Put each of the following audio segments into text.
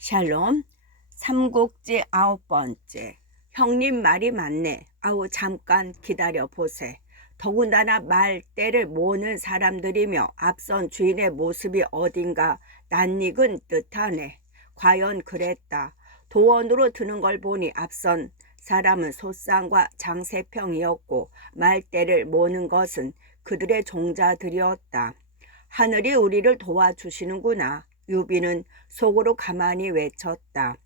샬롬. 삼국지 9번째. 형님 말이 맞네. 아우 잠깐 기다려 보세. 더군다나 말대를 모으는 사람들이며 앞선 주인의 모습이 어딘가 낯익은 듯하네. 과연 그랬다. 도원으로 드는 걸 보니 앞선 사람은 소상과 장세평이었고 말대를 모는 것은 그들의 종자들이었다. 하늘이 우리를 도와주시는구나. 유비는 속으로 가만히 외쳤다.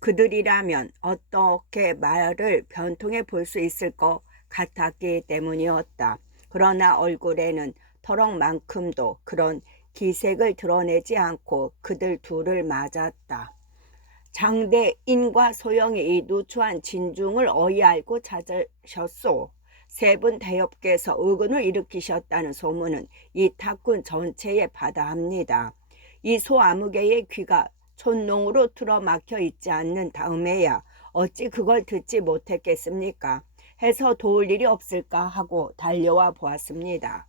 그들이라면 어떻게 말을 변통해 볼 수 있을 것 같았기 때문이었다. 그러나 얼굴에는 터럭만큼도 그런 기색을 드러내지 않고 그들 둘을 맞았다. 장대인과 소영이 이 누추한 진중을 어이 알고 찾으셨소. 세 분 대엽께서 의군을 일으키셨다는 소문은 이 탁군 전체에 바다합니다. 이 소아무개의 귀가 촌농으로 틀어막혀 있지 않는 다음에야 어찌 그걸 듣지 못했겠습니까? 해서 도울 일이 없을까 하고 달려와 보았습니다.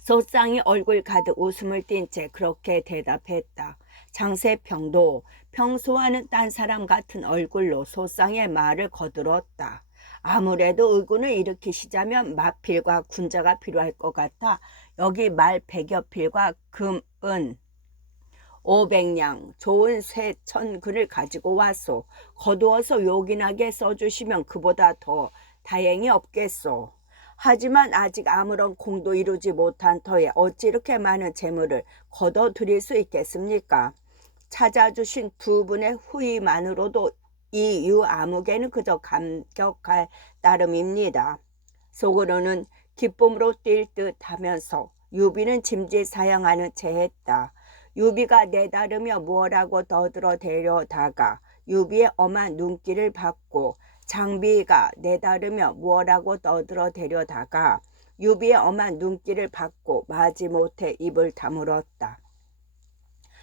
소쌍이 얼굴 가득 웃음을 띤 채 그렇게 대답했다. 장세평도 평소와는 딴 사람 같은 얼굴로 소쌍의 말을 거들었다. 아무래도 의군을 일으키시자면 마필과 군자가 필요할 것 같아 여기 말 100여 필과 금은 500냥 좋은 쇠천근을 가지고 왔소. 거두어서 요긴하게 써주시면 그보다 더 다행이 없겠소. 하지만 아직 아무런 공도 이루지 못한 터에 어찌 이렇게 많은 재물을 거둬들일 수 있겠습니까? 찾아주신 두 분의 후의만으로도 이 유아무개는 그저 감격할 따름입니다. 속으로는 기쁨으로 뛸 듯 하면서 유비는 짐짓사양하는 채 했다. 유비가 내다르며 무엇라고 떠들어 대려다가 유비의 엄한 눈길을 받고 장비가 내다르며 무엇라고 떠들어 대려다가 유비의 엄한 눈길을 받고 마지못해 입을 다물었다.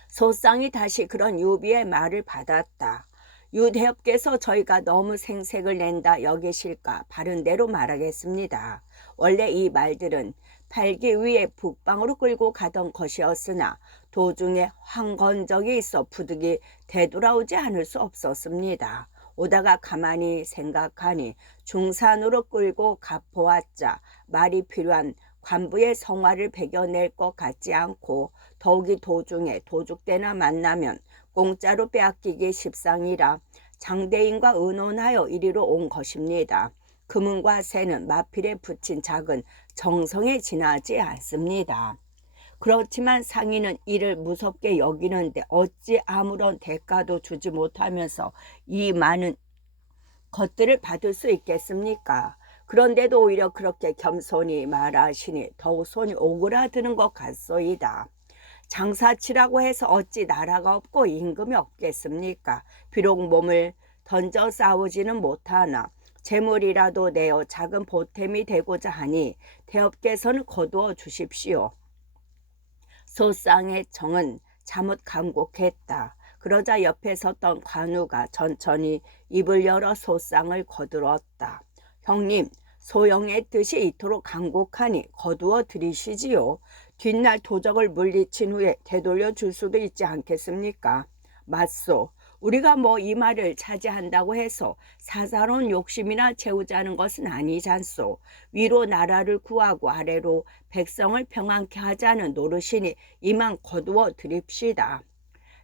소쌍이 다시 그런 유비의 말을 받았다. 유대엽께서 저희가 너무 생색을 낸다 여기실까 바른대로 말하겠습니다. 원래 이 말들은 팔기 위해 북방으로 끌고 가던 것이었으나 도중에 황건적이 있어 부득이 되돌아오지 않을 수 없었습니다. 오다가 가만히 생각하니 중산으로 끌고 가보았자 말이 필요한 관부의 성화를 배겨낼 것 같지 않고 더욱이 도중에 도둑대나 만나면 공짜로 빼앗기기 십상이라 장대인과 의논하여 이리로 온 것입니다. 금은과 새는 마필에 붙인 작은 정성에 지나지 않습니다. 그렇지만 상인은 이를 무섭게 여기는데 어찌 아무런 대가도 주지 못하면서 이 많은 것들을 받을 수 있겠습니까? 그런데도 오히려 그렇게 겸손히 말하시니 더욱 손이 오그라드는 것 같소이다. 장사치라고 해서 어찌 나라가 없고 임금이 없겠습니까? 비록 몸을 던져 싸우지는 못하나 재물이라도 내어 작은 보탬이 되고자 하니 대업께서는 거두어 주십시오. 소쌍의 정은 잠옷 감곡했다. 그러자 옆에 섰던 관우가 천천히 입을 열어 소쌍을 거들었다. 형님, 소영의 뜻이 이토록 간곡하니 거두어 드리시지요. 뒷날 도적을 물리친 후에 되돌려 줄 수도 있지 않겠습니까? 맞소. 우리가 뭐 이 말을 차지한다고 해서 사사로운 욕심이나 채우자는 것은 아니잖소. 위로 나라를 구하고 아래로 백성을 평안케 하자는 노릇이니 이만 거두어 드립시다.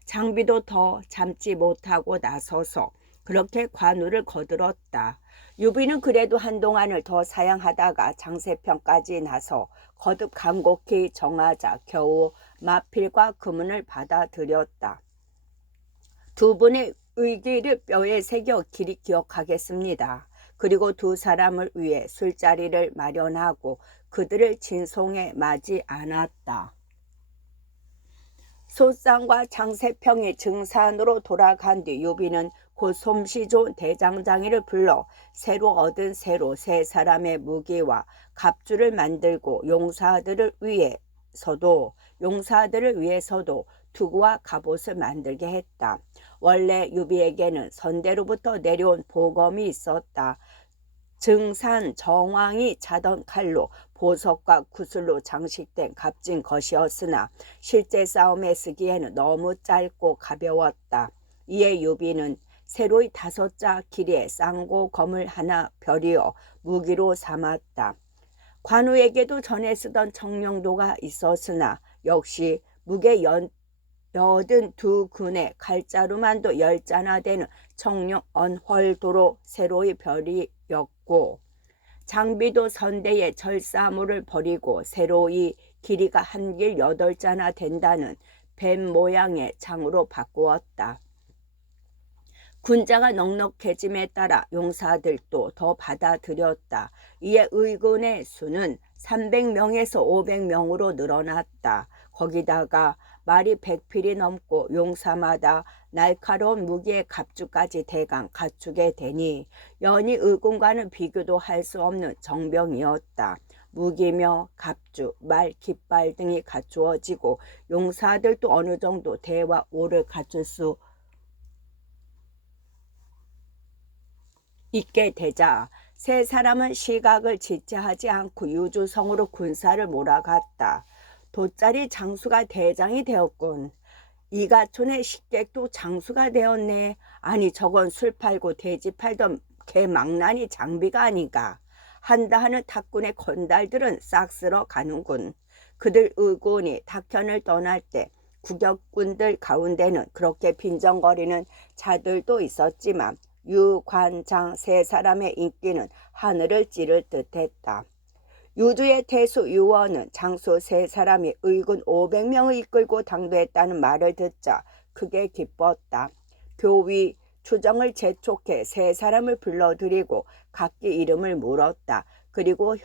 장비도 더 참지 못하고 나서서 그렇게 관우를 거들었다. 유비는 그래도 한동안을 더 사양하다가 장세평까지 나서 거듭 간곡히 정하자 겨우 마필과 금은을 받아들였다. 두 분의 의기를 뼈에 새겨 길이 기억하겠습니다. 그리고 두 사람을 위해 술자리를 마련하고 그들을 진송에 맞이 않았다. 소쌍과 장세평이 증산으로 돌아간 뒤 유비는 곧 솜씨 좋은 대장장이를 불러 새로 얻은 새로 세 사람의 무기와 갑주를 만들고 용사들을 위해서도 투구와 갑옷을 만들게 했다. 원래 유비에게는 선대로부터 내려온 보검이 있었다. 증산 정왕이 차던 칼로 보석과 구슬로 장식된 값진 것이었으나 실제 싸움에 쓰기에는 너무 짧고 가벼웠다. 이에 유비는 새로이 5자 길이의 쌍고 검을 하나 벼리어 무기로 삼았다. 관우에게도 전에 쓰던 청룡도가 있었으나 역시 무게 82근의 칼자루만도 10자나 되는 청룡 언활도로 새로이 벼리었고, 장비도 선대의 절사물을 버리고 새로이 길이가 한길 8자나 된다는 뱀 모양의 창으로 바꾸었다. 군자가 넉넉해짐에 따라 용사들도 더 받아들였다. 이에 의군의 수는 300명에서 500명으로 늘어났다. 거기다가 말이 100필이 넘고 용사마다 날카로운 무기의 갑주까지 대강 갖추게 되니 연히 의군과는 비교도 할 수 없는 정병이었다. 무기며 갑주, 말, 깃발 등이 갖추어지고 용사들도 어느 정도 대와 오를 갖출 수 있게 되자 세 사람은 시각을 지체하지 않고 유주성으로 군사를 몰아갔다. 돗자리 장수가 대장이 되었군. 이가촌의 식객도 장수가 되었네. 아니 저건 술 팔고 돼지 팔던 개망나니 장비가 아닌가. 한다 하는 탁군의 건달들은 싹 쓸어 가는군. 그들 의군이 탁현을 떠날 때 구격꾼들 가운데는 그렇게 빈정거리는 자들도 있었지만 유, 관, 장 세 사람의 인기는 하늘을 찌를 듯했다. 유주의 태수 유원은 장수 세 사람이 의군 500명을 이끌고 당도했다는 말을 듣자 크게 기뻤다. 교위, 추정을 재촉해 세 사람을 불러들이고 각기 이름을 물었다. 그리고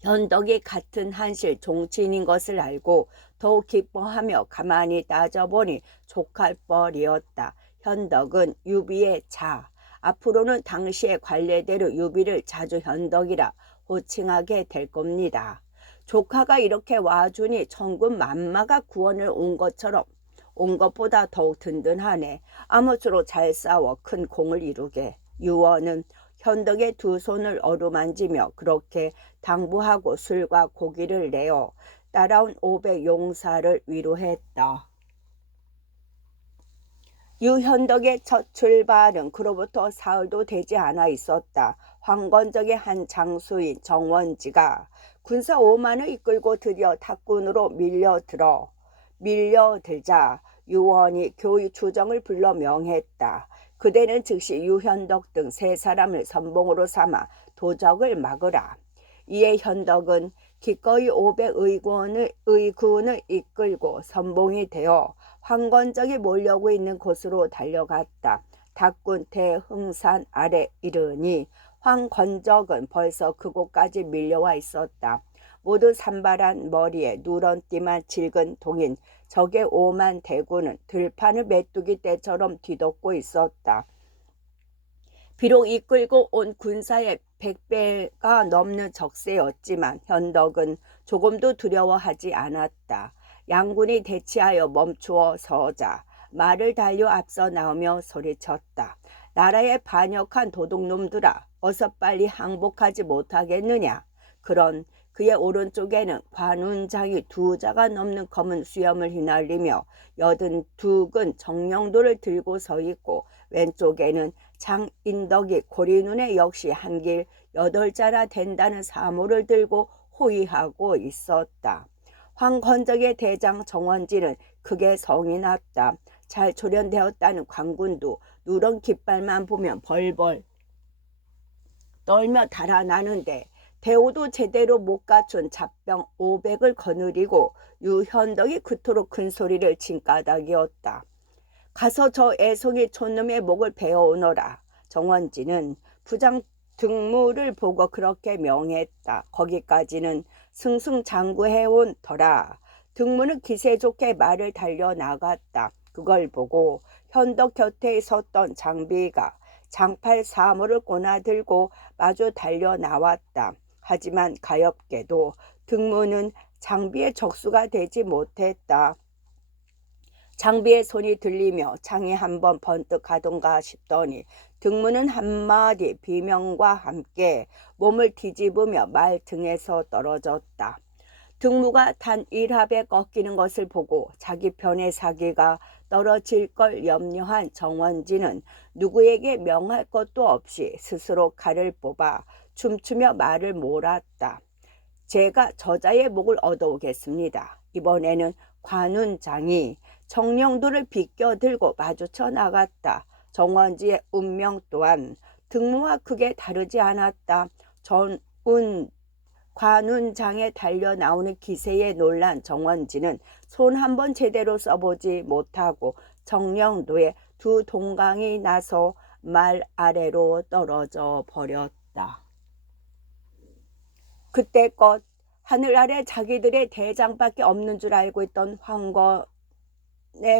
현덕이 같은 한실 종친인 것을 알고 더욱 기뻐하며 가만히 따져보니 족할 뻘이었다. 현덕은 유비의 자. 앞으로는 당시의 관례대로 유비를 자주 현덕이라 호칭하게 될 겁니다. 조카가 이렇게 와주니 천군 만마가 구원을 온 것보다 더욱 든든하네. 아무쪼록 잘 싸워 큰 공을 이루게. 유원은 현덕의 두 손을 어루만지며 그렇게 당부하고 술과 고기를 내어 따라온 500 용사를 위로했다. 유현덕의 첫 출발은 그로부터 사흘도 되지 않아 있었다. 황건적의 한 장수인 정원지가 군사 5만을 이끌고 드디어 탁군으로 밀려들자 유원이 교위 추정을 불러 명했다. 그대는 즉시 유현덕 등 세 사람을 선봉으로 삼아 도적을 막으라. 이에 현덕은 기꺼이 500 의군을 이끌고 선봉이 되어 황건적이 몰려오고 있는 곳으로 달려갔다. 탁군 대흥산 아래 이르니 황건적은 벌써 그곳까지 밀려와 있었다. 모두 산발한 머리에 누런띠만 질근 동인 적의 5만 대군은 들판을 메뚜기 떼처럼 뒤덮고 있었다. 비록 이끌고 온 군사의 100배가 넘는 적세였지만 현덕은 조금도 두려워하지 않았다. 양군이 대치하여 멈추어 서자 말을 달려 앞서 나오며 소리쳤다. 나라에 반역한 도둑놈들아, 어서 빨리 항복하지 못하겠느냐. 그런 그의 오른쪽에는 관운장이 2자가 넘는 검은 수염을 휘날리며 82근 정령도를 들고 서 있고 왼쪽에는 장인덕이 고리눈에 역시 한길 8자나 된다는 사모를 들고 호위하고 있었다. 황건적의 대장 정원지는 크게 성이 났다. 잘 조련되었다는 관군도 누런 깃발만 보면 벌벌 떨며 달아나는데 대우도 제대로 못 갖춘 잡병 500을 거느리고 유현덕이 그토록 큰 소리를 친 까닭이었다. 가서 저 애송이 촌놈의 목을 베어오너라. 정원지는 부장 등무를 보고 그렇게 명했다. 거기까지는 승승장구해온 터라. 등무는 기세 좋게 말을 달려나갔다. 그걸 보고 현덕 곁에 섰던 장비가 장팔 사모를 꼬나들고 마주 달려나왔다. 하지만 가엾게도 등무는 장비의 적수가 되지 못했다. 장비에 손이 들리며 창이 한번 번뜩 가던가 싶더니 등문은 한마디 비명과 함께 몸을 뒤집으며 말 등에서 떨어졌다. 등무가 단 1합에 꺾이는 것을 보고 자기 편의 사기가 떨어질 걸 염려한 정원지는 누구에게 명할 것도 없이 스스로 칼을 뽑아 춤추며 말을 몰았다. 제가 저자의 목을 얻어오겠습니다. 이번에는 관운장이 정령도를 비껴들고 마주쳐 나갔다. 정원지의 운명 또한 등무와 크게 다르지 않았다. 관운장에 달려 나오는 기세에 놀란 정원지는 손 한 번 제대로 써보지 못하고 정령도에 두 동강이 나서 말 아래로 떨어져 버렸다. 그때껏 하늘 아래 자기들의 대장밖에 없는 줄 알고 있던 황건의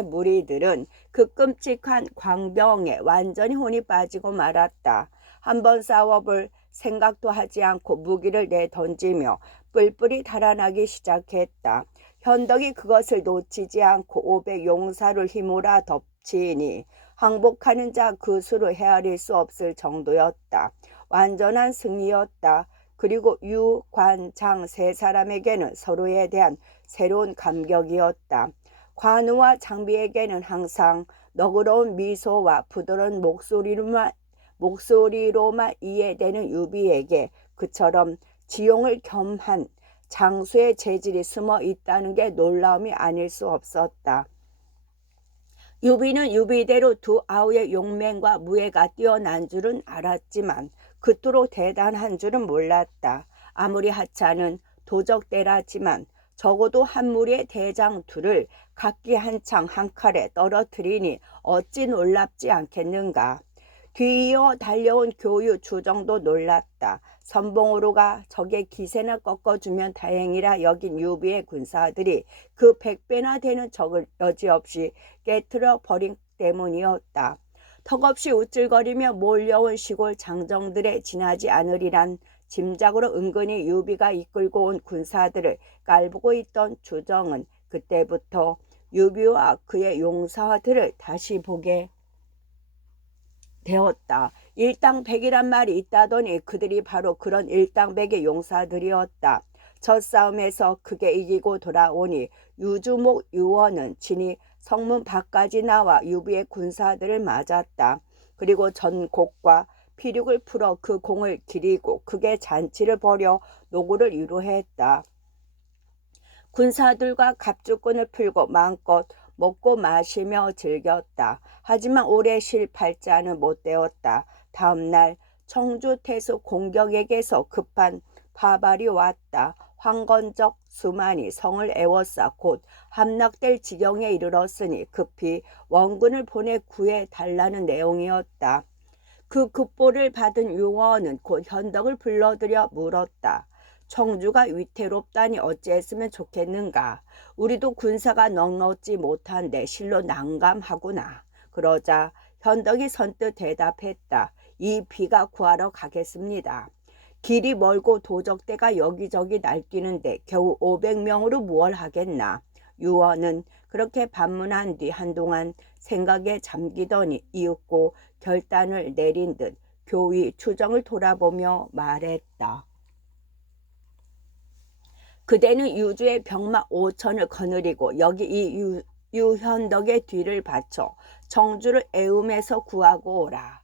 무리들은 그 끔찍한 광병에 완전히 혼이 빠지고 말았다. 한번 싸워볼 생각도 하지 않고 무기를 내던지며 뿔뿔이 달아나기 시작했다. 현덕이 그것을 놓치지 않고 500 용사를 힘으로 덮치니 항복하는 자 그 수를 헤아릴 수 없을 정도였다. 완전한 승리였다. 그리고 유, 관, 장 세 사람에게는 서로에 대한 새로운 감격이었다. 관우와 장비에게는 항상 너그러운 미소와 부드러운 목소리로만 이해되는 유비에게 그처럼 지용을 겸한 장수의 재질이 숨어 있다는 게 놀라움이 아닐 수 없었다. 유비는 유비대로 두 아우의 용맹과 무예가 뛰어난 줄은 알았지만 그토록 대단한 줄은 몰랐다. 아무리 하찮은 도적대라지만 적어도 한 무리의 대장 둘을 각기 한창 한 칼에 떨어뜨리니 어찌 놀랍지 않겠는가. 뒤이어 달려온 교유 주정도 놀랐다. 선봉으로가 적의 기세나 꺾어주면 다행이라 여긴 유비의 군사들이 그 100배나 되는 적을 여지없이 깨트려 버린 때문이었다. 턱없이 우쭐거리며 몰려온 시골 장정들에 지나지 않으리란 짐작으로 은근히 유비가 이끌고 온 군사들을 깔보고 있던 주정은 그때부터 유비와 그의 용사들을 다시 보게 되었다. 일당백이란 말이 있다더니 그들이 바로 그런 일당백의 용사들이었다. 첫 싸움에서 크게 이기고 돌아오니 유주목 유원은 친히 성문 밖까지 나와 유비의 군사들을 맞았다. 그리고 전곡과 피륙을 풀어 그 공을 기리고 크게 잔치를 벌여 노고를 위로했다. 군사들과 갑주꾼을 풀고 마음껏 먹고 마시며 즐겼다. 하지만 오래 쉴 팔자는 못 되었다. 다음날 청주 태수 공격에게서 급한 파발이 왔다. 황건적 수만이 성을 에워싸 곧 함락될 지경에 이르렀으니 급히 원군을 보내 구해 달라는 내용이었다. 그 급보를 받은 유원은 곧 현덕을 불러들여 물었다. 청주가 위태롭다니 어찌했으면 좋겠는가. 우리도 군사가 넉넉지 못한데 실로 난감하구나. 그러자 현덕이 선뜻 대답했다. 이 비가 구하러 가겠습니다. 길이 멀고 도적대가 여기저기 날뛰는데 겨우 500명으로 무얼 하겠나. 유원은 그렇게 반문한 뒤 한동안 생각에 잠기더니 이윽고 결단을 내린 듯 교위 추정을 돌아보며 말했다. 그대는 유주의 병마 5천을 거느리고 여기 이 유현덕의 뒤를 받쳐 청주를 애움에서 구하고 오라.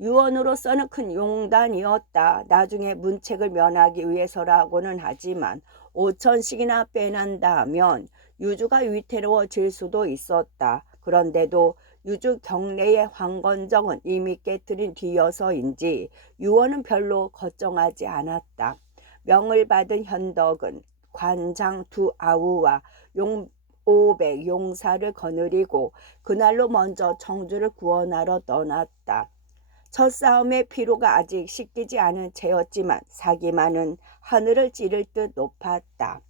유언으로서는 큰 용단이었다. 나중에 문책을 면하기 위해서라고는 하지만 5천씩이나 빼난다면 유주가 위태로워질 수도 있었다. 그런데도 유주 경내의 황건정은 이미 깨뜨린 뒤여서인지 유언은 별로 걱정하지 않았다. 명을 받은 현덕은 관장 두 아우와 500 용사를 거느리고 그날로 먼저 청주를 구원하러 떠났다. 첫 싸움의 피로가 아직 씻기지 않은 채였지만 사기만은 하늘을 찌를 듯 높았다.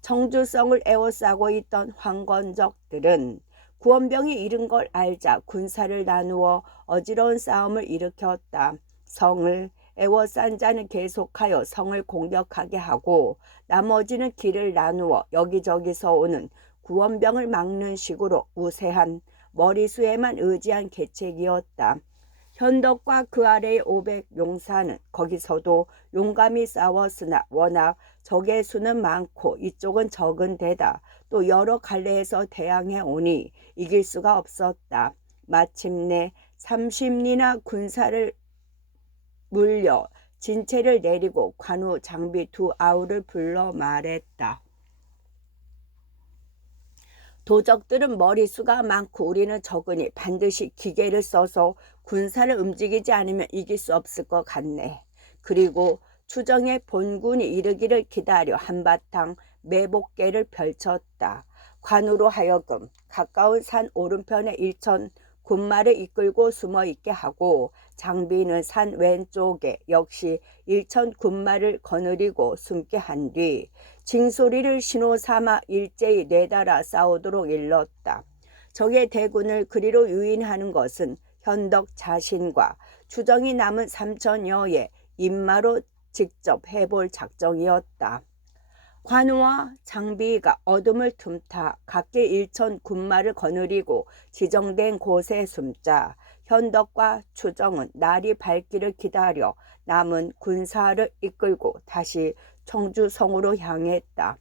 청주성을 에워싸고 있던 황건적들은 구원병이 이른 걸 알자 군사를 나누어 어지러운 싸움을 일으켰다. 성을 에워싼 자는 계속하여 성을 공격하게 하고 나머지는 길을 나누어 여기저기서 오는 구원병을 막는 식으로 우세한 머리수에만 의지한 계책이었다. 현덕과 그 아래의 500용사는 거기서도 용감히 싸웠으나 워낙 적의 수는 많고 이쪽은 적은 데다 또 여러 갈래에서 대항해 오니 이길 수가 없었다. 마침내 30리나 군사를 물려 진체를 내리고 관우 장비 두 아우를 불러 말했다. 도적들은 머리수가 많고 우리는 적으니 반드시 기계를 써서 군사를 움직이지 않으면 이길 수 없을 것 같네. 그리고 추정의 본군이 이르기를 기다려 한바탕 매복계를 펼쳤다. 관우로 하여금 가까운 산 오른편에 1천 군마를 이끌고 숨어있게 하고 장비는 산 왼쪽에 역시 1천 군마를 거느리고 숨게 한 뒤 징소리를 신호 삼아 일제히 내달아 싸우도록 일렀다. 적의 대군을 그리로 유인하는 것은 현덕 자신과 추정이 남은 3천여의 인마로 직접 해볼 작정이었다. 관우와 장비가 어둠을 틈타 각기 1천 군마를 거느리고 지정된 곳에 숨자 현덕과 추정은 날이 밝기를 기다려 남은 군사를 이끌고 다시 청주성으로 향했다.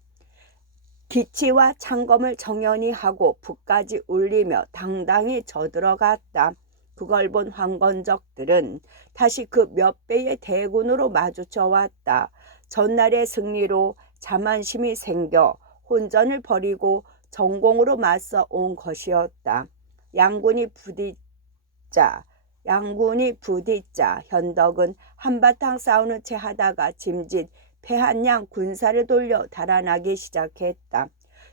기치와 창검을 정연히 하고 북까지 울리며 당당히 저들어갔다. 그걸 본 황건적들은 다시 그 몇 배의 대군으로 마주쳐 왔다. 전날의 승리로 자만심이 생겨 혼전을 버리고 전공으로 맞서 온 것이었다. 양군이 부딪자 현덕은 한바탕 싸우는 채 하다가 짐짓 패한 양 군사를 돌려 달아나기 시작했다.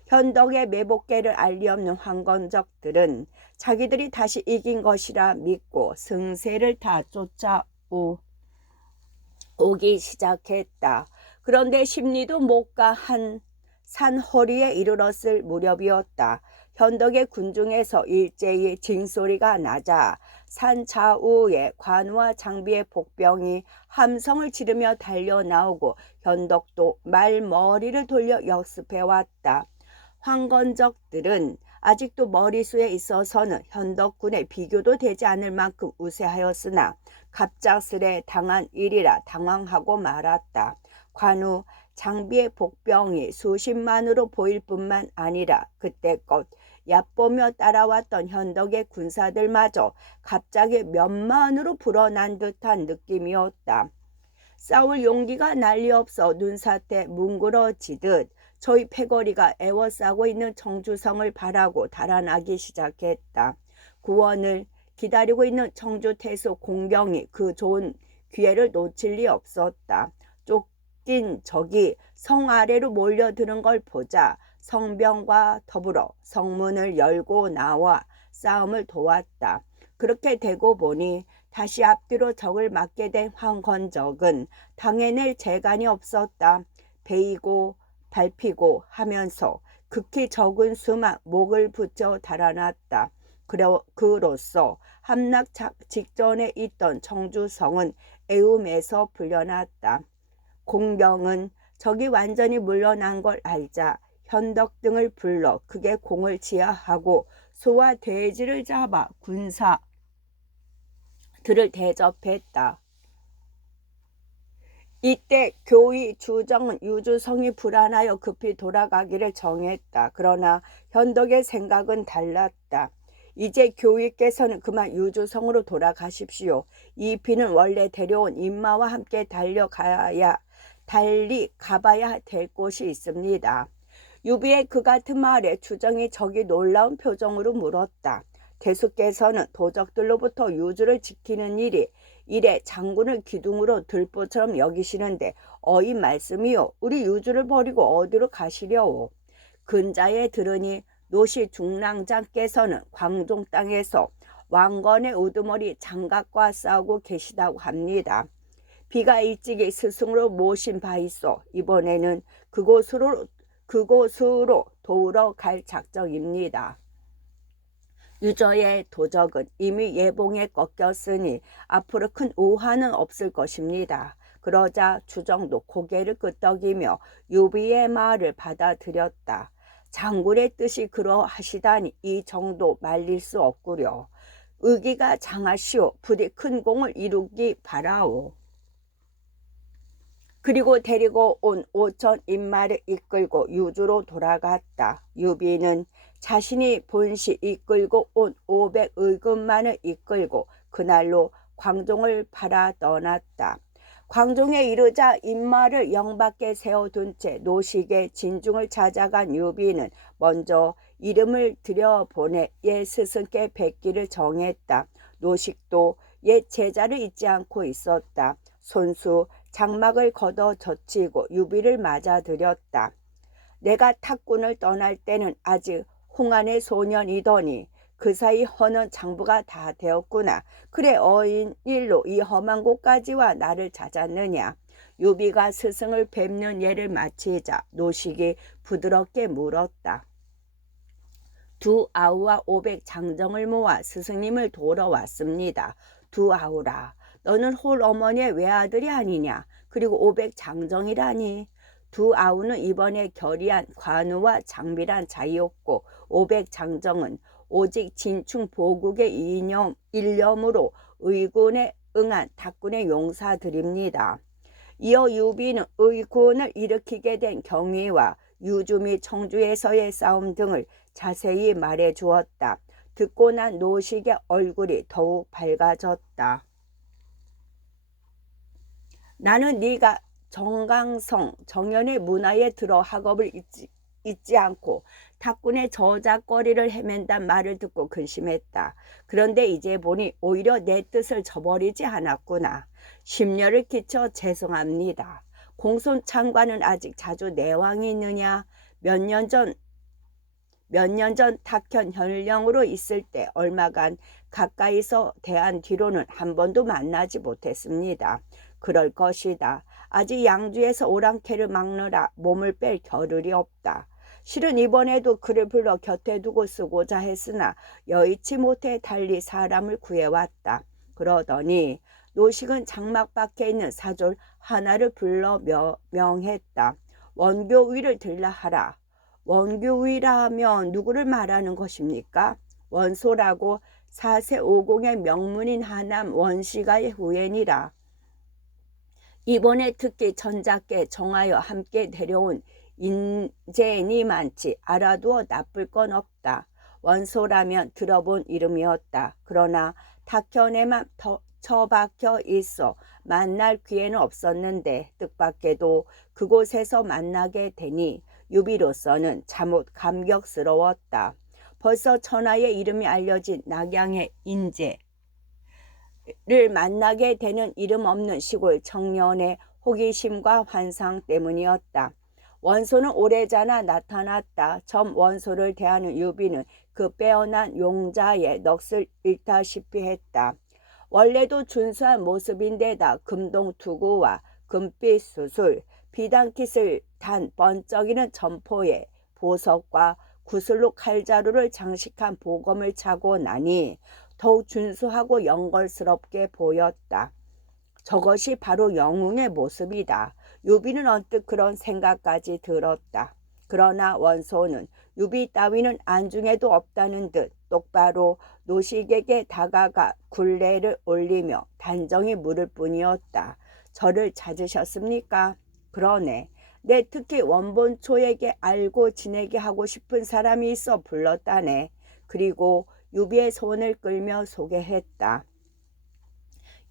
현덕의 매복계를 알리 없는 황건적들은 자기들이 다시 이긴 것이라 믿고 승세를 다 쫓아오기 시작했다. 그런데 십리도 못 가 한 산 허리에 이르렀을 무렵이었다. 현덕의 군중에서 일제히 징소리가 나자 산 좌우에 관우와 장비의 복병이 함성을 지르며 달려나오고 현덕도 말머리를 돌려 역습해왔다. 황건적들은 아직도 머리수에 있어서는 현덕군의 비교도 되지 않을 만큼 우세하였으나 갑작스레 당한 일이라 당황하고 말았다. 관우 장비의 복병이 수십만으로 보일 뿐만 아니라 그때껏 얕보며 따라왔던 현덕의 군사들마저 갑자기 몇만으로 불어난 듯한 느낌이었다. 싸울 용기가 난리 없어 눈사태 뭉그러지듯 저희 패거리가 애워싸고 있는 청주성을 바라고 달아나기 시작했다. 구원을 기다리고 있는 청주태수 공경이 그 좋은 기회를 놓칠 리 없었다. 쫓긴 적이 성 아래로 몰려드는 걸 보자 성병과 더불어 성문을 열고 나와 싸움을 도왔다. 그렇게 되고 보니 다시 앞뒤로 적을 맞게 된 황건적은 당해낼 재간이 없었다. 베이고 밟히고 하면서 극히 적은 수만 목을 붙여 달아났다. 그로써 함락 직전에 있던 청주성은 애움에서 풀려났다. 공경은 적이 완전히 물러난 걸 알자 현덕 등을 불러 크게 공을 지하하고 소와 돼지를 잡아 군사들을 대접했다. 이때 교의 주정은 유주성이 불안하여 급히 돌아가기를 정했다. 그러나 현덕의 생각은 달랐다. 이제 교의께서는 그만 유주성으로 돌아가십시오. 이 비는 원래 데려온 인마와 함께 달리 가봐야 될 곳이 있습니다. 유비의 그 같은 말에 주정이 적이 놀라운 표정으로 물었다. 대수께서는 도적들로부터 유주를 지키는 일에 장군을 기둥으로 들보처럼 여기시는데 어이 말씀이요. 우리 유주를 버리고 어디로 가시려오. 근자에 들으니 노시 중랑장께서는 광종 땅에서 왕건의 우두머리 장갑과 싸우고 계시다고 합니다. 비가 일찍이 스승으로 모신 바 있어 이번에는 그곳으로 도우러 갈 작정입니다. 유저의 도적은 이미 예봉에 꺾였으니 앞으로 큰 우환은 없을 것입니다. 그러자 주정도 고개를 끄덕이며 유비의 말을 받아들였다. 장굴의 뜻이 그러하시다니 이 정도 말릴 수 없구려. 의기가 장하시오. 부디 큰 공을 이루기 바라오. 그리고 데리고 온 5천 인마를 이끌고 유주로 돌아갔다. 유비는 자신이 본시 이끌고 온 500의금만을 이끌고 그날로 광종을 팔아 떠났다. 광종에 이르자 인마를 영밖에 세워둔 채 노식의 진중을 찾아간 유비는 먼저 이름을 들여보내 옛 스승께 뵙기를 정했다. 노식도 옛 제자를 잊지 않고 있었다. 손수 장막을 걷어 젖히고 유비를 맞아들였다. 내가 탁군을 떠날 때는 아직 홍안의 소년이더니 그 사이 허는 장부가 다 되었구나. 그래 어인 일로 이 험한 곳까지와 나를 찾았느냐. 유비가 스승을 뵙는 예를 마치자 노식이 부드럽게 물었다. 두 아우와 500 장정을 모아 스승님을 도러 왔습니다. 두 아우라, 너는 홀 어머니의 외아들이 아니냐. 그리고 500 장정이라니. 두 아우는 이번에 결의한 관우와 장비란 자이었고 500 장정은 오직 진충 보국의 일념으로 의군에 응한 탁군의 용사들입니다. 이어 유비는 의군을 일으키게 된 경위와 유주 및 청주에서의 싸움 등을 자세히 말해 주었다. 듣고 난 노식의 얼굴이 더욱 밝아졌다. 나는 네가 정강성 정연의 문화에 들어 학업을 잊지 않고 탁군의 저작거리를 헤맨단 말을 듣고 근심했다. 그런데 이제 보니 오히려 내 뜻을 저버리지 않았구나. 심려를 끼쳐 죄송합니다. 공손 창관은 아직 자주 내왕이 있느냐? 몇 년 전 탁현 현령으로 있을 때 얼마간 가까이서 대한 뒤로는 한 번도 만나지 못했습니다. 그럴 것이다. 아직 양주에서 오랑캐를 막느라 몸을 뺄 겨를이 없다. 실은 이번에도 그를 불러 곁에 두고 쓰고자 했으나 여의치 못해 달리 사람을 구해왔다. 그러더니 노식은 장막 밖에 있는 사졸 하나를 불러 명했다. 원교위를 들라 하라. 원교위라 하면 누구를 말하는 것입니까? 원소라고 4세 5공의 명문인 하남 원시가의 후예니라. 이번에 특히 전작께 정하여 함께 데려온 인재니 많지 알아두어 나쁠 건 없다. 원소라면 들어본 이름이었다. 그러나 탁현에만 처박혀 있어 만날 기회는 없었는데 뜻밖에도 그곳에서 만나게 되니 유비로서는 참못 감격스러웠다. 벌써 천하의 이름이 알려진 낙양의 인재 를 만나게 되는 이름 없는 시골 청년의 호기심과 환상 때문이었다. 원소는 오래전에 나타났다. 점 원소를 대하는 유비는 그 빼어난 용자의 넋을 잃다시피 했다. 원래도 준수한 모습인데다 금동투구와 금빛 수술, 비단킷을 단 번쩍이는 점포에 보석과 구슬로 칼자루를 장식한 보검을 차고 나니 더욱 준수하고 영걸스럽게 보였다. 저것이 바로 영웅의 모습이다. 유비는 언뜻 그런 생각까지 들었다. 그러나 원소는 유비 따위는 안중에도 없다는 듯 똑바로 노식에게 다가가 굴레를 올리며 단정히 물을 뿐이었다. 저를 찾으셨습니까? 그러네. 내 특히 원본초에게 알고 지내게 하고 싶은 사람이 있어 불렀다네. 그리고 유비의 손을 끌며 소개했다.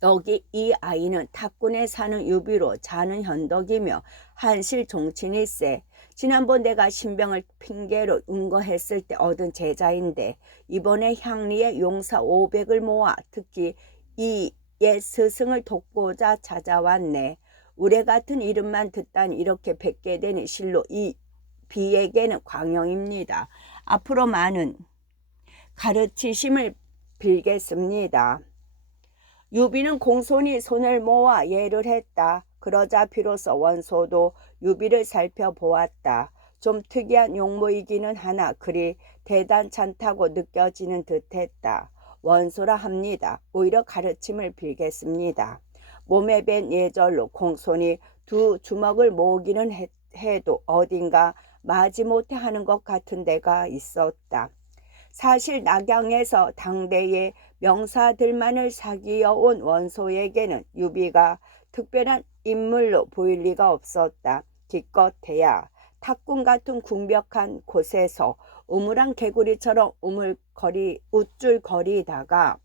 여기 이 아이는 탁군에 사는 유비로 자는 현덕이며 한실 종친일세. 지난번 내가 신병을 핑계로 은거했을 때 얻은 제자인데 이번에 향리에 용사 500을 모아 특히 이 옛 스승을 돕고자 찾아왔네. 우레 같은 이름만 듣다니 이렇게 뵙게 되니 실로 이 비에게는 광영입니다. 앞으로 많은 가르치심을 빌겠습니다. 유비는 공손히 손을 모아 예를 했다. 그러자 비로소 원소도 유비를 살펴보았다. 좀 특이한 용모이기는 하나 그리 대단찮다고 느껴지는 듯했다. 원소라 합니다. 오히려 가르침을 빌겠습니다. 몸에 밴 예절로 공손히 두 주먹을 모으기는 해도 어딘가 마지못해 하는 것 같은 데가 있었다. 사실 낙양에서 당대의 명사들만을 사귀어온 원소에게는 유비가 특별한 인물로 보일 리가 없었다. 기껏해야 탁군 같은 궁벽한 곳에서 우물한 개구리처럼 우쭐거리다가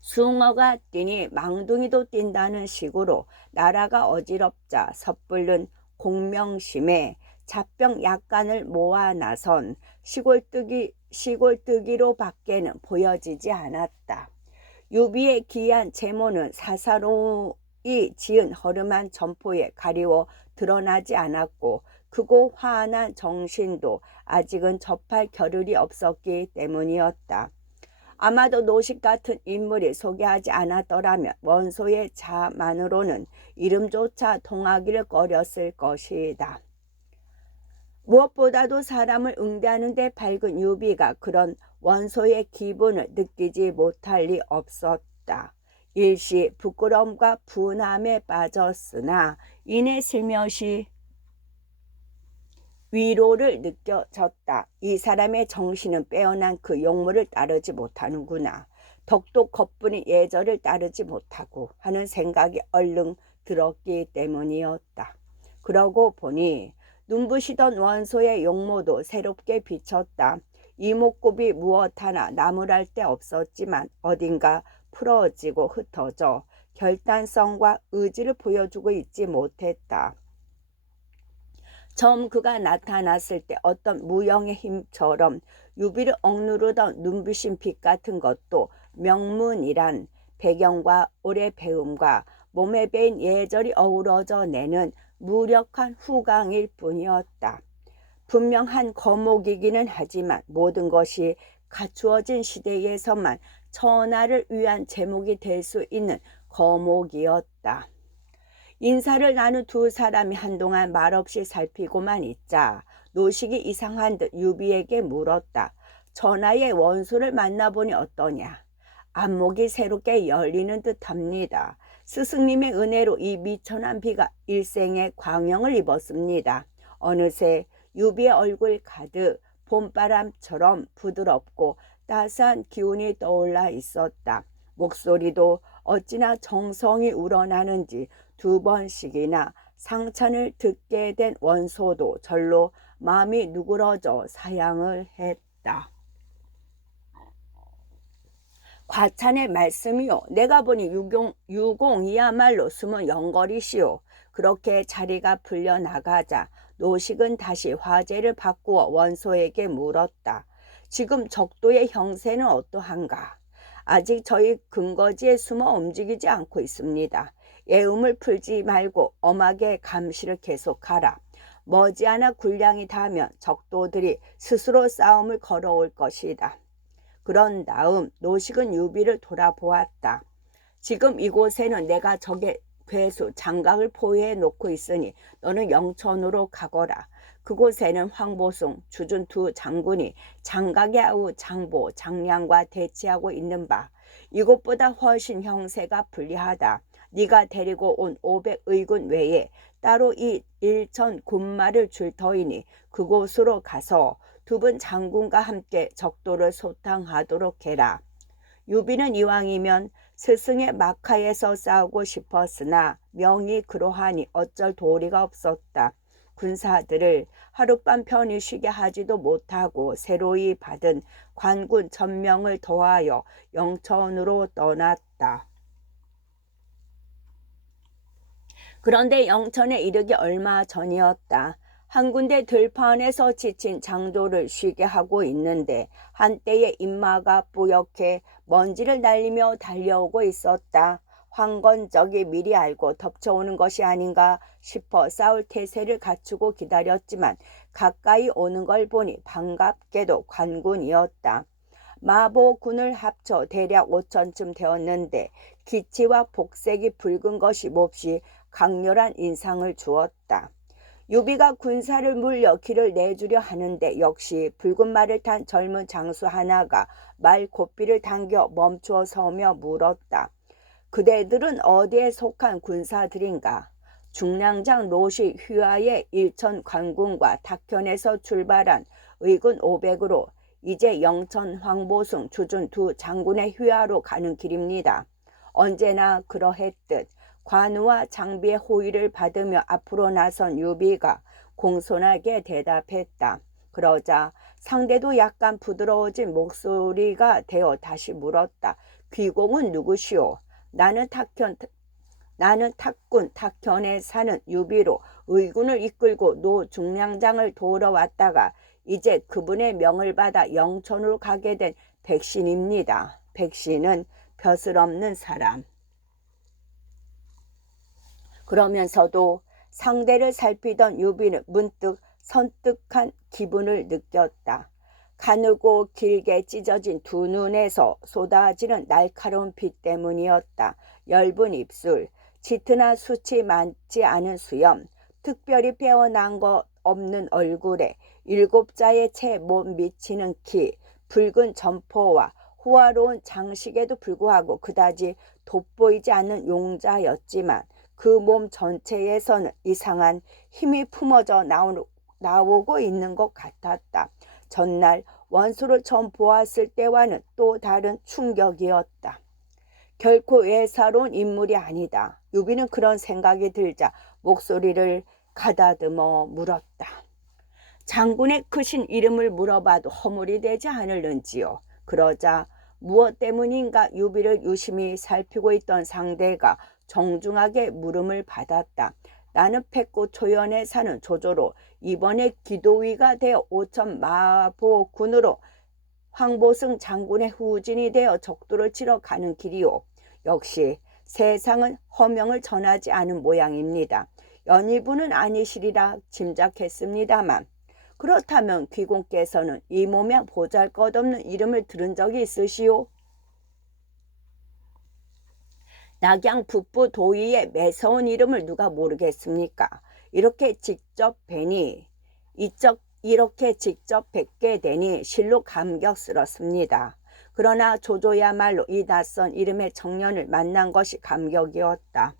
숭어가 뛰니 망둥이도 뛴다는 식으로 나라가 어지럽자 섣불른 공명심에 잡병 약간을 모아 나선 시골뜨기로 밖에는 보여지지 않았다. 유비의 기이한 제모는 사사로이 지은 허름한 점포에 가리워 드러나지 않았고 크고 화한한 정신도 아직은 접할 겨를이 없었기 때문이었다. 아마도 노식 같은 인물이 소개하지 않았더라면 원소의 자만으로는 이름조차 통하기를 꺼렸을 것이다. 무엇보다도 사람을 응대하는 데 밝은 유비가 그런 원소의 기분을 느끼지 못할 리 없었다. 일시 부끄러움과 분함에 빠졌으나 이내 슬며시 위로를 느껴졌다. 이 사람의 정신은 빼어난 그 용모를 따르지 못하는구나. 덕도 겉뿐이 예절을 따르지 못하고 하는 생각이 얼른 들었기 때문이었다. 그러고 보니 눈부시던 원소의 용모도 새롭게 비쳤다. 이목구비 무엇 하나 나무랄 데 없었지만 어딘가 풀어지고 흩어져 결단성과 의지를 보여주고 있지 못했다. 처음 그가 나타났을 때 어떤 무형의 힘처럼 유비를 억누르던 눈부신 빛 같은 것도 명문이란 배경과 오래 배움과 몸에 배인 예절이 어우러져 내는 무력한 후광일 뿐이었다. 분명한 거목이기는 하지만 모든 것이 갖추어진 시대에서만 천하를 위한 제목이 될 수 있는 거목이었다. 인사를 나눈 두 사람이 한동안 말없이 살피고만 있자 노식이 이상한 듯 유비에게 물었다. 전하의 원소를 만나보니 어떠냐? 안목이 새롭게 열리는 듯합니다. 스승님의 은혜로 이 미천한 비가 일생의 광영을 입었습니다. 어느새 유비의 얼굴 가득 봄바람처럼 부드럽고 따스한 기운이 떠올라 있었다. 목소리도 어찌나 정성이 우러나는지 두 번씩이나 상찬을 듣게 된 원소도 절로 마음이 누그러져 사양을 했다. 과찬의 말씀이요. 내가 보니 유공이야말로 숨은 영걸이시오. 그렇게 자리가 풀려나가자 노식은 다시 화제를 바꾸어 원소에게 물었다. 지금 적도의 형세는 어떠한가? 아직 저희 근거지에 숨어 움직이지 않고 있습니다. 예음을 풀지 말고 엄하게 감시를 계속하라. 머지않아 군량이 닿으면 적도들이 스스로 싸움을 걸어올 것이다. 그런 다음 노식은 유비를 돌아보았다. 지금 이곳에는 내가 적의 괴수 장각을 포위해 놓고 있으니 너는 영천으로 가거라. 그곳에는 황보숭, 주준 두 장군이 장각의 아우 장보, 장량과 대치하고 있는 바 이곳보다 훨씬 형세가 불리하다. 네가 데리고 온 500의군 외에 따로 이 1천 군마를 줄 터이니 그곳으로 가서 두 분 장군과 함께 적도를 소탕하도록 해라. 유비는 이왕이면 스승의 막하에서 싸우고 싶었으나 명이 그러하니 어쩔 도리가 없었다. 군사들을 하룻밤 편히 쉬게 하지도 못하고 새로이 받은 관군 1000명을 더하여 영천으로 떠났다. 그런데 영천에 이르기 얼마 전이었다. 한 군데 들판에서 지친 장도를 쉬게 하고 있는데 한때의 인마가 뿌옇게 먼지를 날리며 달려오고 있었다. 황건적이 미리 알고 덮쳐오는 것이 아닌가 싶어 싸울 태세를 갖추고 기다렸지만 가까이 오는 걸 보니 반갑게도 관군이었다. 마보군을 합쳐 대략 5천쯤 되었는데 기치와 복색이 붉은 것이 몹시 강렬한 인상을 주었다. 유비가 군사를 물려 길을 내주려 하는데 역시 붉은 말을 탄 젊은 장수 하나가 말 고삐를 당겨 멈추어 서며 물었다. 그대들은 어디에 속한 군사들인가? 중량장 롯이 휘하의 일천 관군과 탁현에서 출발한 의군 500으로 이제 영천 황보승 주준 두 장군의 휘하로 가는 길입니다. 언제나 그러했듯 관우와 장비의 호의를 받으며 앞으로 나선 유비가 공손하게 대답했다. 그러자 상대도 약간 부드러워진 목소리가 되어 다시 물었다. 귀공은 누구시오? 나는 탁군 탁현에 사는 유비로 의군을 이끌고 노 중량장을 도우러 왔다가 이제 그분의 명을 받아 영천으로 가게 된 백신입니다. 백신은 벼슬 없는 사람. 그러면서도 상대를 살피던 유비는 문득 선뜩한 기분을 느꼈다. 가늘고 길게 찢어진 두 눈에서 쏟아지는 날카로운 빛 때문이었다. 엷은 입술, 짙으나 숱이 많지 않은 수염, 특별히 빼어난 것 없는 얼굴에 7자의 채 못 미치는 키, 붉은 점포와 호화로운 장식에도 불구하고 그다지 돋보이지 않는 용자였지만 그 몸 전체에서는 이상한 힘이 품어져 나오고 있는 것 같았다. 전날 원수를 처음 보았을 때와는 또 다른 충격이었다. 결코 예사로운 인물이 아니다. 유비는 그런 생각이 들자 목소리를 가다듬어 물었다. 장군의 크신 이름을 물어봐도 허물이 되지 않을는지요. 그러자 무엇 때문인가 유비를 유심히 살피고 있던 상대가 정중하게 물음을 받았다. 나는 백고초연에 사는 조조로 이번에 기도위가 되어 오천 마보군으로 황보승 장군의 후진이 되어 적도를 치러 가는 길이오. 역시 세상은 허명을 전하지 않은 모양입니다. 연희분은 아니시리라 짐작했습니다만 그렇다면 귀공께서는 이 몸에 보잘것없는 이름을 들은 적이 있으시오? 낙양 북부 도의의 매서운 이름을 누가 모르겠습니까? 이렇게 직접 뵙게 되니 실로 감격스럽습니다. 그러나 조조야말로 이 낯선 이름의 청년을 만난 것이 감격이었다.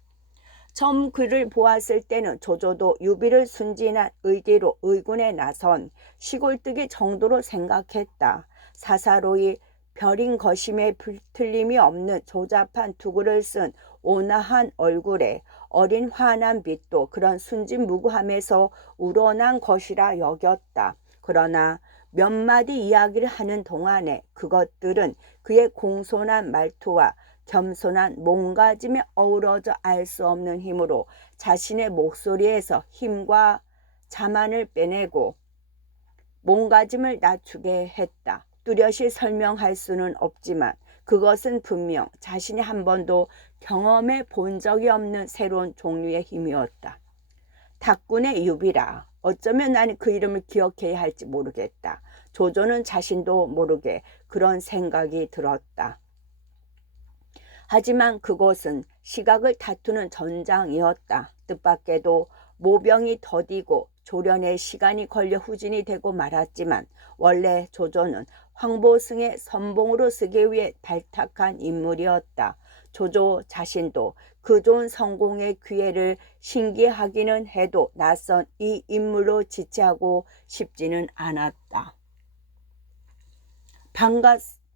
처음 그를 보았을 때는 조조도 유비를 순진한 의기로 의군에 나선 시골뜨기 정도로 생각했다. 사사로이 별인 것임에 틀림이 없는 조잡한 투구를 쓴 온화한 얼굴에 어린 환한 빛도 그런 순진무구함에서 우러난 것이라 여겼다. 그러나 몇 마디 이야기를 하는 동안에 그것들은 그의 공손한 말투와 겸손한 몸가짐에 어우러져 알 수 없는 힘으로 자신의 목소리에서 힘과 자만을 빼내고 몸가짐을 낮추게 했다. 뚜렷이 설명할 수는 없지만 그것은 분명 자신이 한 번도 경험해 본 적이 없는 새로운 종류의 힘이었다. 탁군의 유비라. 어쩌면 나는 그 이름을 기억해야 할지 모르겠다. 조조는 자신도 모르게 그런 생각이 들었다. 하지만 그곳은 시각을 다투는 전장이었다. 뜻밖에도 모병이 더디고 조련의 시간이 걸려 후진이 되고 말았지만 원래 조조는 황보승의 선봉으로 쓰기 위해 발탁한 인물이었다. 조조 자신도 그 좋은 성공의 기회를 신기하기는 해도 낯선 이 인물로 지체하고 싶지는 않았다.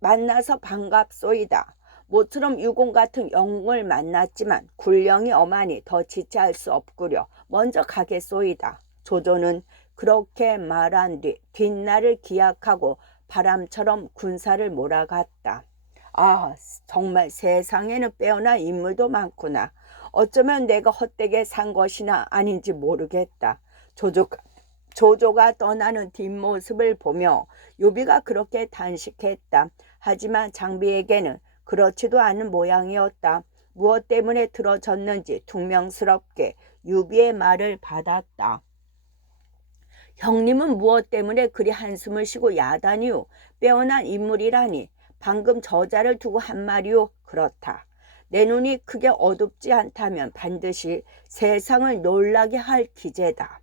만나서 반갑소이다. 모처럼 유공 같은 영웅을 만났지만 굴령이 엄하니 더 지체할 수 없구려. 먼저 가겠소이다. 조조는 그렇게 말한 뒤 뒷날을 기약하고 바람처럼 군사를 몰아갔다. 아, 정말 세상에는 빼어난 인물도 많구나. 어쩌면 내가 헛되게 산 것이나 아닌지 모르겠다. 조조가 떠나는 뒷모습을 보며 유비가 그렇게 단식했다. 하지만 장비에게는 그렇지도 않은 모양이었다. 무엇 때문에 들어졌는지 퉁명스럽게 유비의 말을 받았다. 형님은 무엇 때문에 그리 한숨을 쉬고 야단이오? 빼어난 인물이라니. 방금 저자를 두고 한 말이오? 그렇다. 내 눈이 크게 어둡지 않다면 반드시 세상을 놀라게 할 기제다.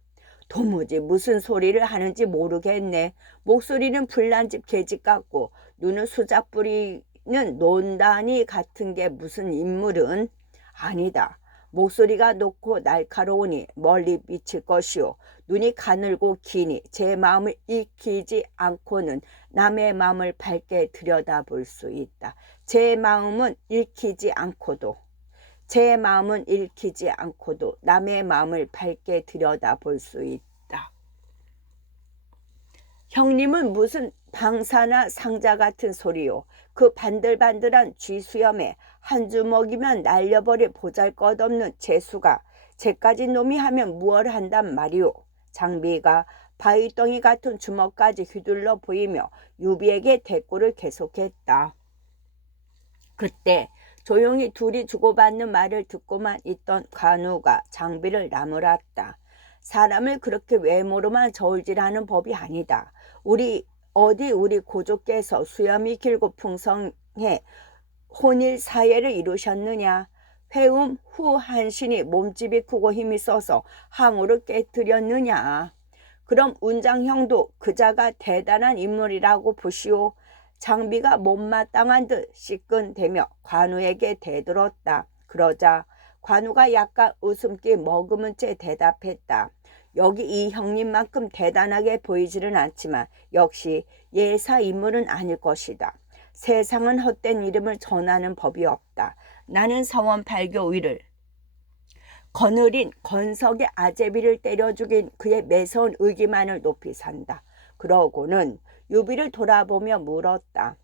도무지 무슨 소리를 하는지 모르겠네. 목소리는 불난집 계집 같고 눈은 수작부리는 논다니 같은 게 무슨 인물은? 아니다. 목소리가 높고 날카로우니 멀리 미칠 것이요 눈이 가늘고 기니 제 마음을 익히지 않고는 남의 마음을 밝게 들여다볼 수 있다. 제 마음은 읽히지 않고도 남의 마음을 밝게 들여다볼 수 있다. 형님은 무슨 방사나 상자 같은 소리요. 그 반들반들한 쥐수염에 한 주먹이면 날려버릴 보잘것없는 재수가 쟤까지 놈이 하면 무얼 한단 말이오. 장비가 바위덩이 같은 주먹까지 휘둘러 보이며 유비에게 대꾸를 계속했다. 그때 조용히 둘이 주고받는 말을 듣고만 있던 관우가 장비를 나무랐다. 사람을 그렇게 외모로만 저울질하는 법이 아니다. 우리 고조께서 수염이 길고 풍성해 혼일 사예를 이루셨느냐? 회음 후 한신이 몸집이 크고 힘이 써서 항우를 깨뜨렸느냐? 그럼 운장형도 그자가 대단한 인물이라고 보시오. 장비가 못마땅한 듯 시끈대며 관우에게 대들었다. 그러자 관우가 약간 웃음기 머금은 채 대답했다. 여기 이 형님만큼 대단하게 보이지는 않지만 역시 예사 인물은 아닐 것이다. 세상은 헛된 이름을 전하는 법이 없다. 나는 서원 팔교위를 거느린 건석의 아제비를 때려 죽인 그의 매서운 의기만을 높이 산다. 그러고는 유비를 돌아보며 물었다.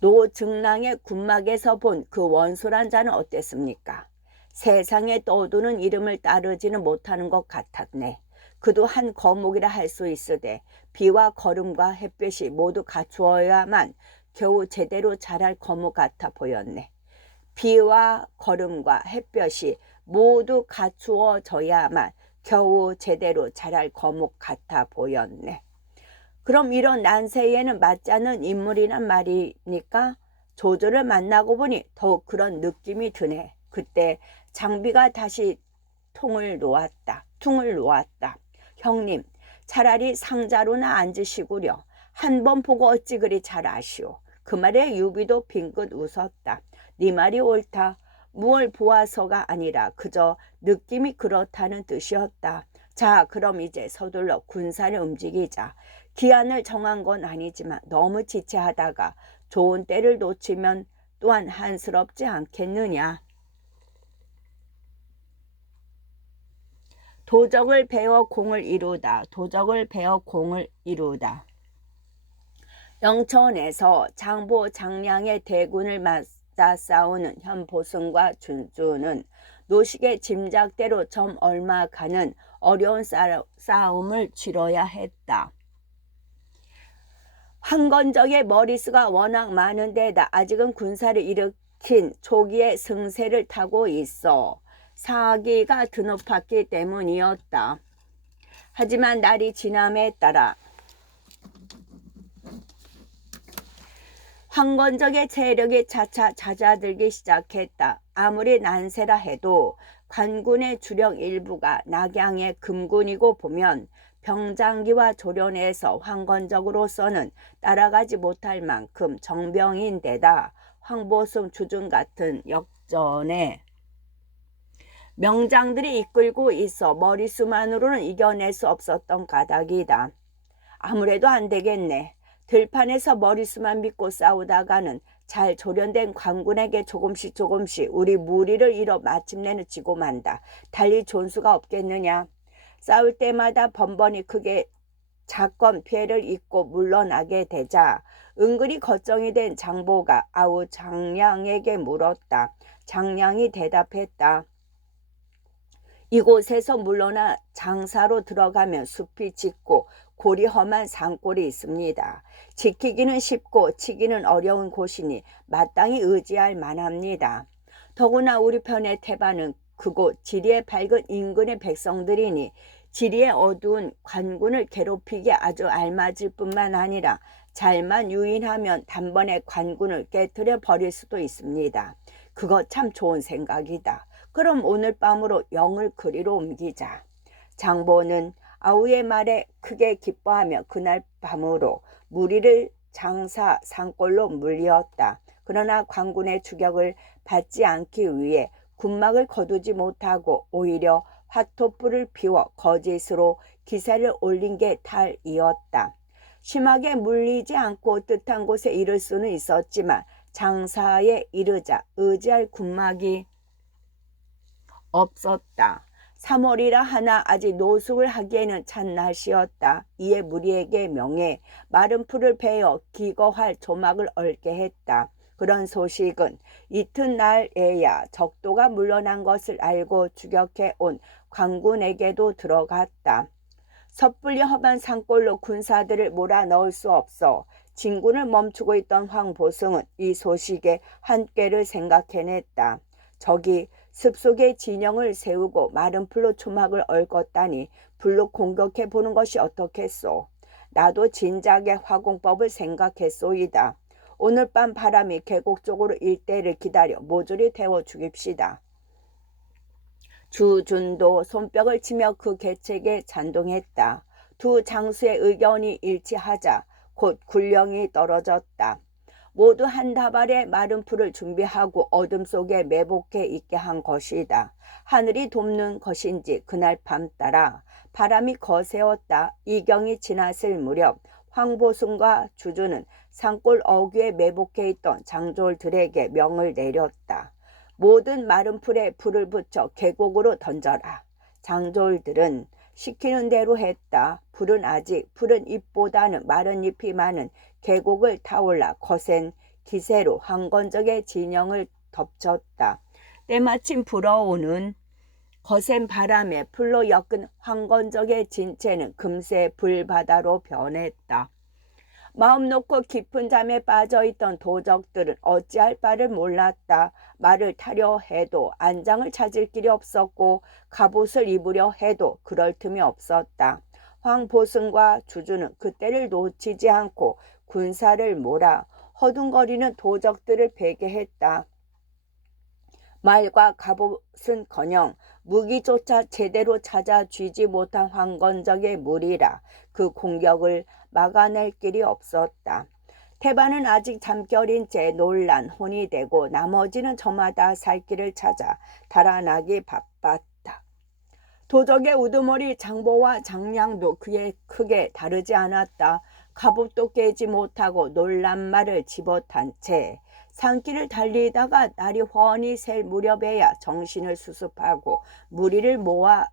노증랑의 군막에서 본 그 원소란 자는 어땠습니까? 세상에 떠도는 이름을 따르지는 못하는 것 같았네. 그도 한 거목이라 할 수 있으되 비와 거름과 햇볕이 모두 갖추어야만 겨우 제대로 자랄 거목 같아 보였네. 비와 거름과 햇볕이 모두 갖추어져야만 겨우 제대로 자랄 거목 같아 보였네. 그럼 이런 난세에는 맞지 않는 인물이란 말이니까? 조조를 만나고 보니 더욱 그런 느낌이 드네. 그때 장비가 다시 퉁을 놓았다. 형님, 차라리 상자로나 앉으시구려. 한 번 보고 어찌 그리 잘 아시오. 그 말에 유비도 빙긋 웃었다. 네 말이 옳다. 무얼 보아서가 아니라 그저 느낌이 그렇다는 뜻이었다. 자, 그럼 이제 서둘러 군사를 움직이자. 기한을 정한 건 아니지만 너무 지체하다가 좋은 때를 놓치면 또한 한스럽지 않겠느냐. 도적을 베어 공을 이루다. 영천에서 장보 장량의 대군을 맞서 싸우는 현보승과 준주는 노식의 짐작대로 점 얼마 가는 어려운 싸움을 치러야 했다. 황건적의 머리수가 워낙 많은 데다 아직은 군사를 일으킨 초기의 승세를 타고 있어 사기가 드높았기 때문이었다. 하지만 날이 지남에 따라 황건적의 세력이 차차 잦아들기 시작했다. 아무리 난세라 해도 관군의 주력 일부가 낙양의 금군이고 보면 병장기와 조련에서 황건적으로서는 따라가지 못할 만큼 정병인데다 황보승 주준 같은 역전에 명장들이 이끌고 있어 머리수만으로는 이겨낼 수 없었던 까닭이다. 아무래도 안 되겠네. 들판에서 머리수만 믿고 싸우다가는 잘 조련된 관군에게 조금씩 우리 무리를 잃어 마침내는 지고 만다. 달리 존수가 없겠느냐. 싸울 때마다 번번이 크게 사건 피해를 입고 물러나게 되자 은근히 걱정이 된 장보가 아우 장량에게 물었다. 장량이 대답했다. 이곳에서 물러나 장사로 들어가면 숲이 짙고 골이 험한 산골이 있습니다. 지키기는 쉽고 치기는 어려운 곳이니 마땅히 의지할 만합니다. 더구나 우리 편의 태반은 그곳 지리에 밝은 인근의 백성들이니 지리에 어두운 관군을 괴롭히기에 아주 알맞을 뿐만 아니라 잘만 유인하면 단번에 관군을 깨트려 버릴 수도 있습니다. 그거 참 좋은 생각이다. 그럼 오늘 밤으로 영을 그리로 옮기자. 장보는 아우의 말에 크게 기뻐하며 그날 밤으로 무리를 장사 산골로 물리었다. 그러나 관군의 추격을 받지 않기 위해 군막을 거두지 못하고 오히려 화토불을 피워 거짓으로 기세를 올린 게 탈이었다. 심하게 물리지 않고 뜻한 곳에 이를 수는 있었지만 장사에 이르자 의지할 군막이 없었다. 3월이라 하나 아직 노숙을 하기에는 찬 날씨였다. 이에 무리에게 명해 마른 풀을 베어 기거할 조막을 얽게 했다. 그런 소식은 이튿날에야 적도가 물러난 것을 알고 추격해 온 관군에게도 들어갔다. 섣불리 험한 산골로 군사들을 몰아넣을 수 없어 진군을 멈추고 있던 황보승은 이 소식에 한꾀를 생각해냈다. 적이 습속에 진영을 세우고 마른 풀로 초막을 얽었다니 불로 공격해 보는 것이 어떻겠소. 나도 진작에 화공법을 생각했소이다. 오늘 밤 바람이 계곡 쪽으로 일 때를 기다려 모조리 태워 죽입시다. 주준도 손뼉을 치며 그 계책에 찬동했다. 두 장수의 의견이 일치하자 곧 군령이 떨어졌다. 모두 한 다발의 마른 풀을 준비하고 어둠 속에 매복해 있게 한 것이다. 하늘이 돕는 것인지 그날 밤 따라 바람이 거세었다. 이경이 지났을 무렵 황보승과 주주는 산골 어귀에 매복해 있던 장졸들에게 명을 내렸다. 모든 마른 풀에 불을 붙여 계곡으로 던져라. 장졸들은 시키는 대로 했다. 풀은 아직 푸른 잎보다는 마른 잎이 많은 계곡을 타올라 거센 기세로 황건적의 진영을 덮쳤다. 때마침 불어오는 거센 바람에 풀로 엮은 황건적의 진체는 금세 불바다로 변했다. 마음 놓고 깊은 잠에 빠져있던 도적들은 어찌할 바를 몰랐다. 말을 타려 해도 안장을 찾을 길이 없었고 갑옷을 입으려 해도 그럴 틈이 없었다. 황보승과 주주는 그때를 놓치지 않고 군사를 몰아 허둥거리는 도적들을 배개했다. 말과 갑옷은커녕 무기조차 제대로 찾아 쥐지 못한 황건적의 무리라 그 공격을 막아낼 길이 없었다. 태반은 아직 잠결인 채 놀란 혼이 되고 나머지는 저마다 살 길을 찾아 달아나기 바빴다. 도적의 우두머리 장보와 장량도 그에 크게 다르지 않았다. 갑옷도 깨지 못하고 놀란 말을 집어탄 채 산길을 달리다가 날이 훤히 셀 무렵에야 정신을 수습하고 무리를 모아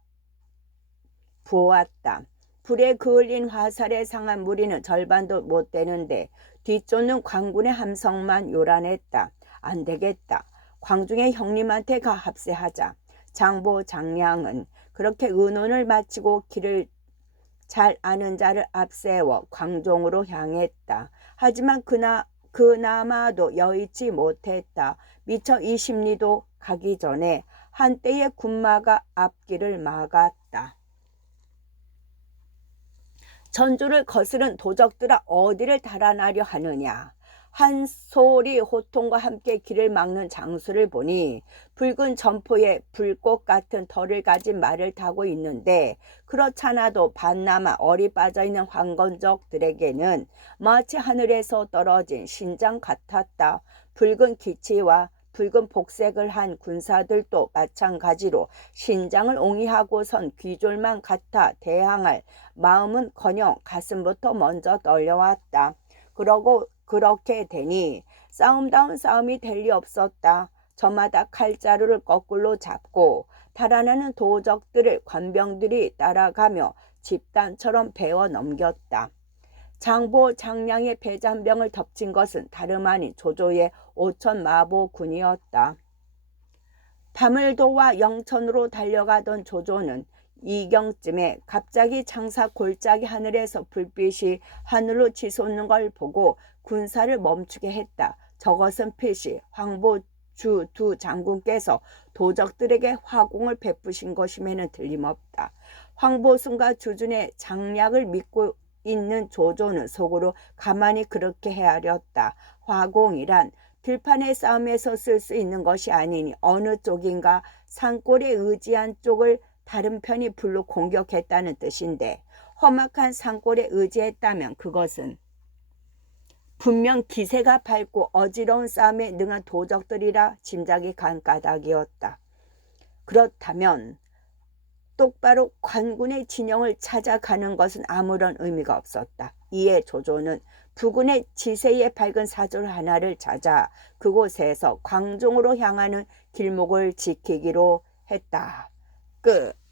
보았다. 불에 그을린 화살에 상한 무리는 절반도 못 되는데 뒤쫓는 광군의 함성만 요란했다. 안 되겠다. 광중의 형님한테 가 합세하자. 장보 장량은 그렇게 의논을 마치고 길을 잘 아는 자를 앞세워 광종으로 향했다. 하지만 그나마도 여의치 못했다. 미처 20리도 가기 전에 한때의 군마가 앞길을 막았다. 전주를 거스른 도적들아 어디를 달아나려 하느냐. 한 소리 호통과 함께 길을 막는 장수를 보니 붉은 점포에 불꽃 같은 털을 가진 말을 타고 있는데 그렇잖아도 반나마 얼이 빠져있는 황건적들에게는 마치 하늘에서 떨어진 신장 같았다. 붉은 기치와 붉은 복색을 한 군사들도 마찬가지로 신장을 옹이하고 선 귀졸만 같아 대항할 마음은커녕 가슴부터 먼저 떨려왔다. 그렇게 되니 싸움다운 싸움이 될 리 없었다. 저마다 칼자루를 거꾸로 잡고 달아나는 도적들을 관병들이 따라가며 집단처럼 베어 넘겼다. 장보 장량의 배잔병을 덮친 것은 다름 아닌 조조의 5천 마보군이었다. 밤을 도와 영천으로 달려가던 조조는 이경쯤에 갑자기 창사 골짜기 하늘에서 불빛이 하늘로 치솟는 걸 보고 군사를 멈추게 했다. 저것은 필시 황보주 두 장군께서 도적들에게 화공을 베푸신 것임에는 틀림없다. 황보승과 주준의 장략을 믿고 있는 조조는 속으로 가만히 그렇게 헤아렸다. 화공이란 들판의 싸움에서 쓸 수 있는 것이 아니니 어느 쪽인가 산골에 의지한 쪽을 다른 편이 불로 공격했다는 뜻인데 험악한 산골에 의지했다면 그것은 분명 기세가 밝고 어지러운 싸움에 능한 도적들이라 짐작이 간 까닭이었다. 그렇다면 똑바로 관군의 진영을 찾아가는 것은 아무런 의미가 없었다. 이에 조조는 부군의 지세에 밝은 사절 하나를 찾아 그곳에서 광종으로 향하는 길목을 지키기로 했다. 끝.